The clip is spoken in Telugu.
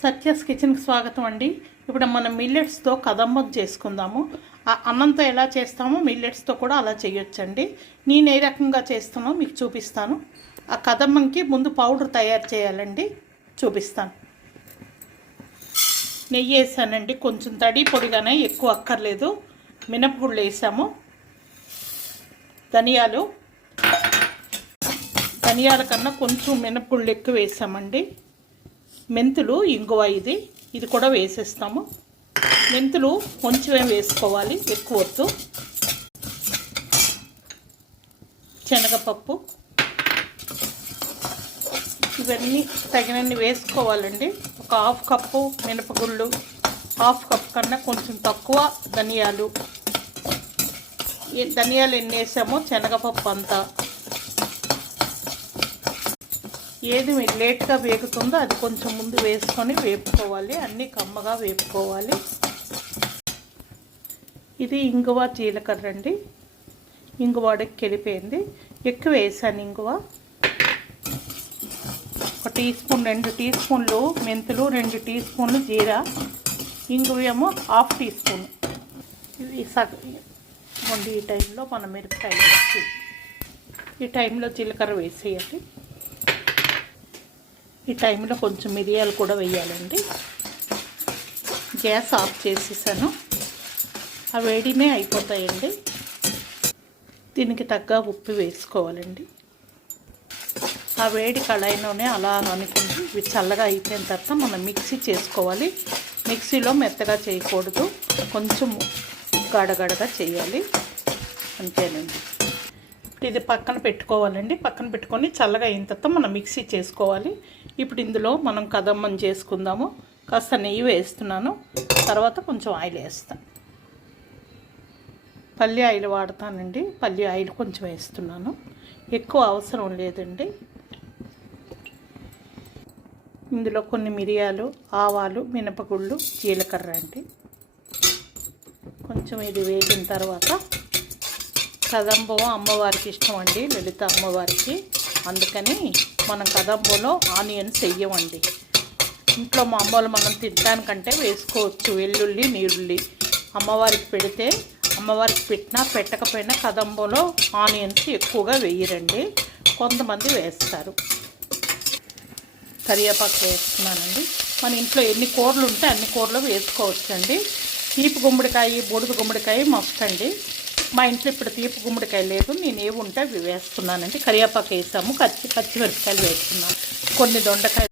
సత్యాస్ కిచెన్కి స్వాగతం అండి. ఇప్పుడు మనం మిల్లెట్స్తో కదంబం చేసుకుందాము. అన్నంతో ఎలా చేస్తామో మిల్లెట్స్తో కూడా అలా చేయొచ్చండి. నేను ఏ రకంగా చేస్తానో మీకు చూపిస్తాను. ఆ కదంబంకి ముందు పౌడర్ తయారు చేయాలండి, చూపిస్తాను. నెయ్యి వేసానండి, కొంచెం తడి పొడిగానే, ఎక్కువ అక్కర్లేదు. మినపగుళ్ళు వేసాము, ధనియాల కన్నా కొంచెం మినపగుళ్ళు ఎక్కువ వేసామండి. మెంతులు, ఇంగువ ఇది కూడా వేసేస్తాము. మెంతులు కొంచెమే వేసుకోవాలి, ఎక్కువ వద్దు. శనగపప్పు, ఇవన్నీ తగినన్ని వేసుకోవాలండి. ఒక హాఫ్ కప్పు మినపగుళ్ళు, హాఫ్ కప్ కన్నా కొంచెం తక్కువ ధనియాలు. ధనియాలు ఎన్ని వేసామో శనగపప్పు అంతా. ఏది మీరు లేట్గా వేగుతుందో అది కొంచెం ముందు వేసుకొని వేపుకోవాలి. అన్నీ కమ్మగా వేపుకోవాలి. ఇది ఇంగువ, జీలకర్ర అండి. ఇంగువ వెళ్ళిపోయింది, ఎక్కువ వేసాను ఇంగువ. 1 టీ స్పూన్, 2 టీ స్పూన్లు మెంతులు, 2 టీ స్పూన్లు జీరా. ఇంగువ ఏమో హాఫ్ టీ స్పూన్. ఇది సగం. ఈ టైంలో మనం మిరపకాయలు వేసి, ఈ టైంలో జీలకర్ర వేసేయాలి. ఈ టైంలో కొంచెం మిరియాలు కూడా వేయాలండి. గ్యాస్ ఆఫ్ చేసేసాను, ఆ వేడినే అయిపోతాయండి. దీనికి తగ్గ ఉప్పు వేసుకోవాలండి. ఆ వేడి కళాయిలోనే అలా అనుకుంటూ ఇవి చల్లగా అయిపోయిన తర్వాత మనం మిక్సీ చేసుకోవాలి. మిక్సీలో మెత్తగా చేయకూడదు, కొంచెం గడగడగా చేయాలి, అంతేనండి. ఇది పక్కన పెట్టుకోవాలండి. పక్కన పెట్టుకొని చల్లగా అయిన తర్వాత మనం మిక్సీ చేసుకోవాలి. ఇప్పుడు ఇందులో మనం కదంబం చేసుకుందాము. కాస్త నెయ్యి వేస్తున్నాను, తర్వాత కొంచెం ఆయిల్ వేస్తాను. పల్లి ఆయిల్ వాడతానండి, పల్లి ఆయిల్ కొంచెం వేస్తున్నాను, ఎక్కువ అవసరం లేదండి. ఇందులో కొన్ని మిరియాలు, ఆవాలు, మినపగుళ్ళు, జీలకర్ర అండి. కొంచెం ఇది వేగిన తర్వాత, కదంబం అమ్మవారికి ఇష్టం అండి, లలిత అమ్మవారికి. అందుకని మనం కదంబంలో ఆనియన్స్ వేయమండి. ఇంట్లో మామూలు మనం తినడానికంటే వేసుకోవచ్చు, వెల్లుల్లి, నీరుల్లి. అమ్మవారికి పెడితే, అమ్మవారికి పెట్టినా పెట్టకపోయినా కదంబంలో ఆనియన్స్ ఎక్కువగా వేయరండి, కొంతమంది వేస్తారు. కరివేపాకు వేస్తున్నానండి. మన ఇంట్లో ఎన్ని కూరలు ఉంటే అన్ని కూరలు వేసుకోవచ్చండి. తీపి గుమ్మడికాయ, బూడిద గుమ్మడికాయ మస్ట్ అండి. మా ఇంట్లో ఇప్పుడు తీపి గుమ్మడికాయ లేదు, నేను ఏవి ఉంటే అవి వేస్తున్నానండి. కరివేపాకు వేసాము, పచ్చిమిరపకాయలు వేస్తున్నాను, కొన్ని దొండకాయ